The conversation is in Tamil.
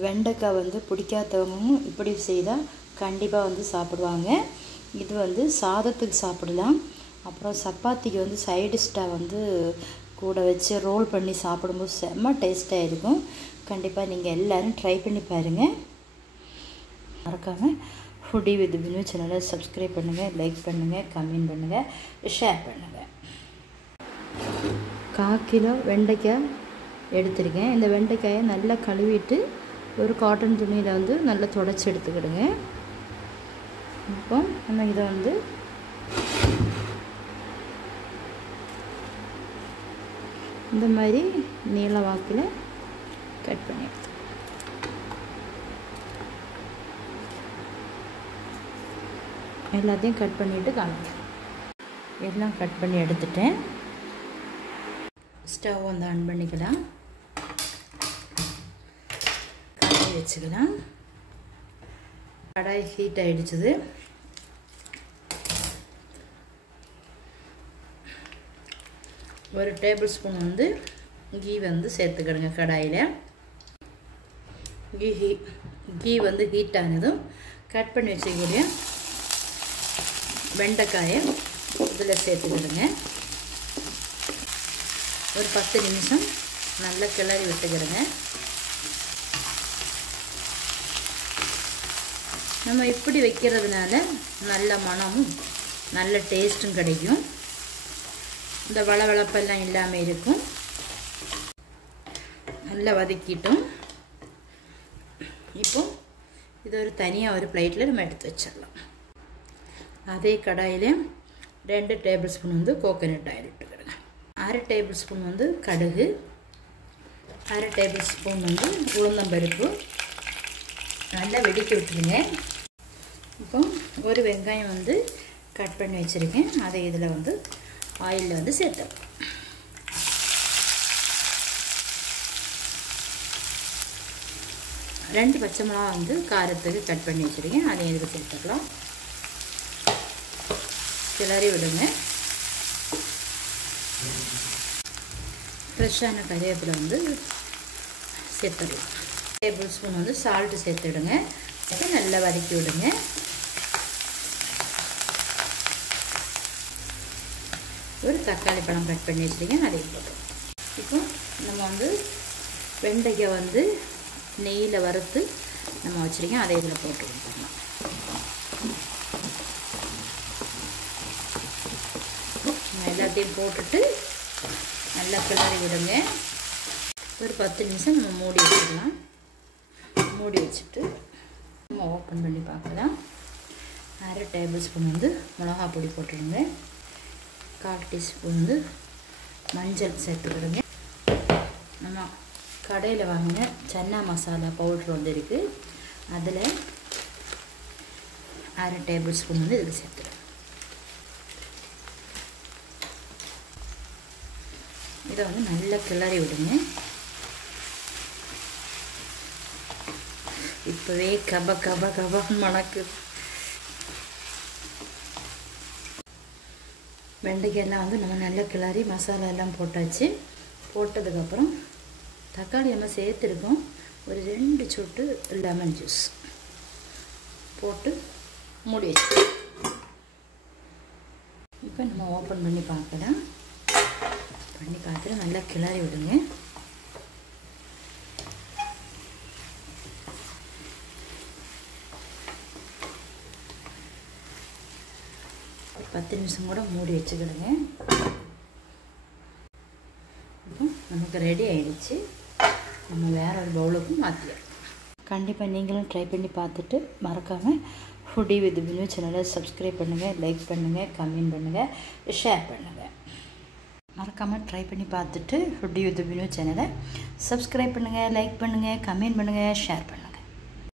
வெண்டைக்காய் வந்து பிடிக்காதவங்க இப்படி செய்தால் கண்டிப்பாக வந்து சாப்பிடுவாங்க. இது வந்து சாதத்துக்கு சாப்பிடலாம். அப்புறம் சப்பாத்திக்கு வந்து சைடிஷ்டாக வந்து கூட வச்சு ரோல் பண்ணி சாப்பிடும்போது செம்ம டேஸ்ட்டாக இருக்கும். கண்டிப்பாக நீங்கள் எல்லோரும் ட்ரை பண்ணி பாருங்கள். மறக்காமல் ஃபுட்டி வித் பினு சேனலை சப்ஸ்கிரைப் பண்ணுங்கள், லைக் பண்ணுங்கள், கமெண்ட் பண்ணுங்கள், ஷேர் பண்ணுங்கள். 1/4 கிலோ வெண்டைக்காய் எடுத்துருக்கேன். இந்த வெண்டைக்காயை நல்லா கழுவிட்டு ஒரு காட்டன் துணியில் வந்து நல்லா துடைச்சி எடுத்துக்கிடுங்க. இப்போ நம்ம இதை வந்து இந்த மாதிரி நீள வாக்கில் கட் பண்ணி எடுத்து எல்லாத்தையும் கட் பண்ணிவிட்டு காமிக்கிறேன். எல்லாம் கட் பண்ணி எடுத்துட்டேன். ஸ்டவ் வந்து ஆன் பண்ணிக்கலாம். கடாய் வச்சுக்கலாம். கடாய் ஹீட் ஆகிடுச்சுது. ஒரு டேபிள் ஸ்பூன் வந்து கீ வந்து சேர்த்துக்கிடுங்க. கடாயில் கீ வந்து ஹீட் ஆனதும் கட் பண்ணி வச்சுக்கூடிய வெண்டைக்காயை இதில் சேர்த்துக்கிடுங்க. ஒரு 10 நிமிஷம் நல்லா கிளறி விட்டுக்கிடுங்க. நம்ம இப்படி வைக்கிறதுனால நல்ல மணமும் நல்ல டேஸ்ட்டும் கிடைக்கும். இந்த வளவளப்பெல்லாம் இல்லாமல் இருக்கும். நல்லா வதக்கிட்டோம். இப்போ இது ஒரு தனியாக ஒரு பிளேட்டில் நம்ம எடுத்து வச்சிடலாம். அதே கடாயில் 2 டேபிள் ஸ்பூன் வந்து கோகோனட் ஆயில் விட்டுக்கிடுங்க. 1/2 டேபிள் ஸ்பூன் வந்து கடுகு, 1/2 டேபிள் ஸ்பூன் வந்து உளுந்தம்பருப்பு நல்லா வெடிக்க விட்டுருங்க. இப்போ ஒரு வெங்காயம் வந்து கட் பண்ணி வச்சுருக்கேன். அதை இதில் வந்து ஆயிலில் வந்து சேர்த்துக்கலாம். ரெண்டு பச்சை மிளகா வந்து காரத்துக்கு கட் பண்ணி வச்சுருக்கேன். அதை இதில் சேர்த்துக்கலாம். கிளறி விடுங்க. ஃப்ரெஷ்ஷான கறிவேப்பிலை வந்து சேர்த்துடலாம். டேபிள் ஸ்பூன் வந்து சால்ட்டு சேர்த்துடுங்க. நல்லா வதக்கி விடுங்க. ஒரு தக்காளி பழம் கட் பண்ணி வச்சுருக்கேன். அதை போட்டு இப்போ நம்ம வந்து வெண்டைக்காய் வந்து நெய்யில் வறுத்து நம்ம வச்சுருக்கேன். அதை இதில் போட்டு கொடுத்துடலாம். எல்லாத்தையும் போட்டுட்டு நல்லா கிளறி விடுங்க. ஒரு 10 நிமிஷம் நம்ம மூடி வச்சுக்கலாம். மூடி வச்சுட்டு நம்ம ஓப்பன் பண்ணி பார்க்கலாம். 1/2 டேபிள் ஸ்பூன் வந்து மிளகா பொடி போட்டுடுங்க. 1/4 டீஸ்பூன் வந்து மஞ்சள் சேர்த்துக்கிடுங்க. நம்ம கடையில் வாங்கின சன்னா மசாலா பவுட்ரு வந்து இருக்குது. அதில் 1/2 டேபிள் ஸ்பூன் வந்து இதில் சேர்த்துடுங்க. இதை வந்து நல்லா கிளறி விடுங்க. இப்போவே கப கப கபன்னு மணக்கு. வெண்டைக்காயெல்லாம் வந்து நம்ம நல்லா கிளறி மசாலா எல்லாம் போட்டாச்சு. போட்டதுக்கப்புறம் தக்காளி நம்ம சேர்த்துருக்கோம். ஒரு 2 சொட்டு லெமன் ஜூஸ் போட்டு மூடி வச்சு இப்போ நம்ம ஓப்பன் பண்ணி பார்க்கலாம். பண்ணி பார்த்துட்டு நல்லா கிளறி விடுங்க. ஒரு 10 நிமிஷம் கூட மூடி வச்சுக்கிடுங்க. இப்போ நமக்கு ரெடி ஆகிடுச்சு. நம்ம வேற ஒரு பவுலுக்கு மாற்றிடலாம். கண்டிப்பாக நீங்களும் ட்ரை பண்ணி பார்த்துட்டு மறக்காமல் ஃபுட்டி வித் பினு சேனலை சப்ஸ்கிரைப் பண்ணுங்கள், லைக் பண்ணுங்கள், கமெண்ட் பண்ணுங்கள், ஷேர் பண்ணுங்கள். மறக்காமல் ட்ரை பண்ணி பார்த்துட்டு ஃபுட்டி வித் பினு சேனலை சப்ஸ்கிரைப் பண்ணுங்கள், லைக் பண்ணுங்கள், கமெண்ட் பண்ணுங்கள், ஷேர் பண்ணுங்கள்.